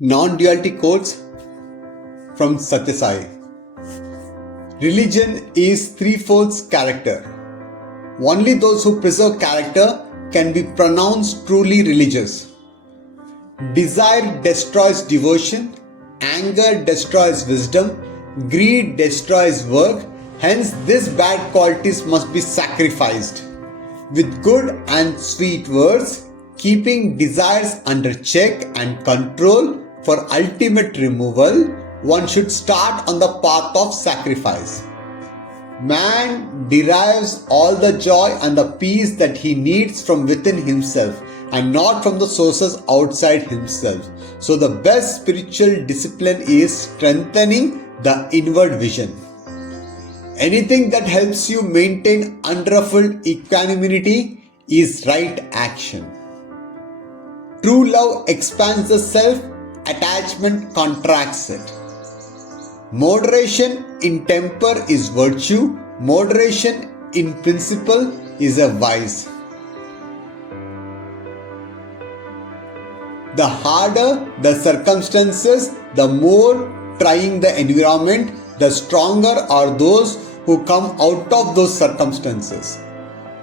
Non-duality quotes from Sathya. Religion is threefold character. Only those who preserve character can be pronounced truly religious. Desire destroys devotion, anger destroys wisdom, greed destroys work. Hence, these bad qualities must be sacrificed. With good and sweet words, keeping desires under check and control for ultimate removal, one should start on the path of sacrifice. Man derives all the joy and the peace that he needs from within himself and not from the sources outside himself. So the best spiritual discipline is strengthening the inward vision. Anything that helps you maintain unruffled equanimity is right action. True love expands the self, attachment contracts it. Moderation in temper is virtue, moderation in principle is a vice. The harder the circumstances, the more trying the environment, the stronger are those who come out of those circumstances.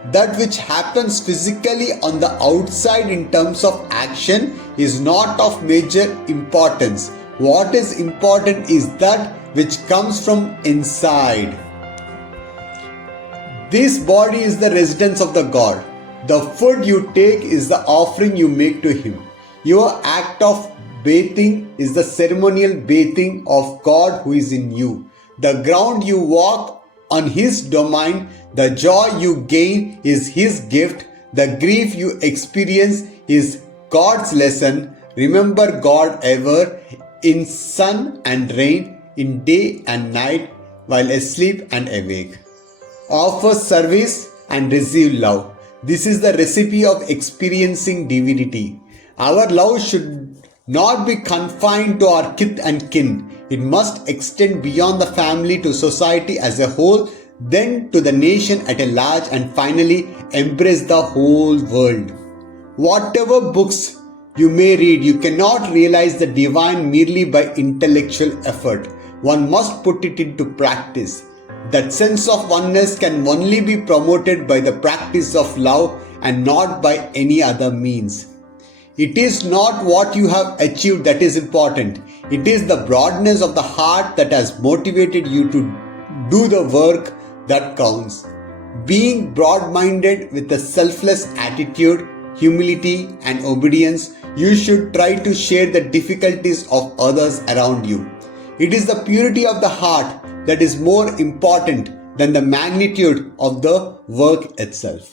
That which happens physically on the outside in terms of action is not of major importance. What is important is that which comes from inside. This body is the residence of the God. The food you take is the offering you make to Him. Your act of bathing is the ceremonial bathing of God who is in you. The ground you walk on His domain, the joy you gain is His gift. The grief you experience is God's lesson. Remember God ever in sun and rain, in day and night, while asleep and awake. Offer service and receive love. This is the recipe of experiencing divinity. Our love should not be confined to our kith and kin. It must extend beyond the family to society as a whole, then to the nation at a large, and finally embrace the whole world. Whatever books you may read, you cannot realize the divine merely by intellectual effort. One must put it into practice. That sense of oneness can only be promoted by the practice of love and not by any other means. It is not what you have achieved that is important. It is the broadness of the heart that has motivated you to do the work that counts. Being broad-minded with a selfless attitude, humility and obedience, you should try to share the difficulties of others around you. It is the purity of the heart that is more important than the magnitude of the work itself.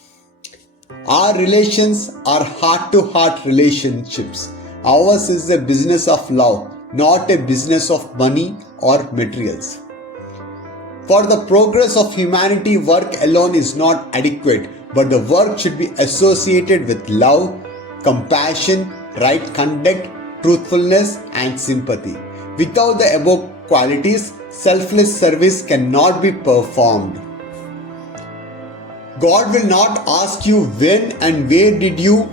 Our relations are heart-to-heart relationships. Ours is a business of love, not a business of money or materials. For the progress of humanity, work alone is not adequate, but the work should be associated with love, compassion, right conduct, truthfulness and sympathy. Without the above qualities, selfless service cannot be performed. God will not ask you when and where did you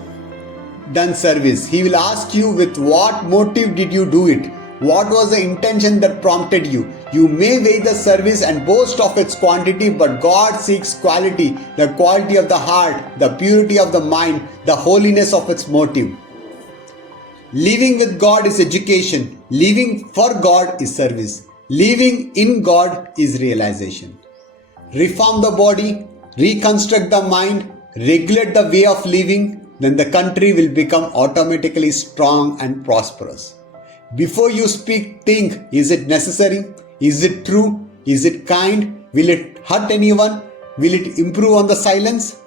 done service. He will ask you with what motive did you do it. What was the intention that prompted you? You may weigh the service and boast of its quantity, but God seeks quality, the quality of the heart, the purity of the mind, the holiness of its motive. Living with God is education. Living for God is service. Living in God is realization. Reform the body, reconstruct the mind, regulate the way of living, then the country will become automatically strong and prosperous. Before you speak, think, is it necessary? Is it true? Is it kind? Will it hurt anyone? Will it improve on the silence?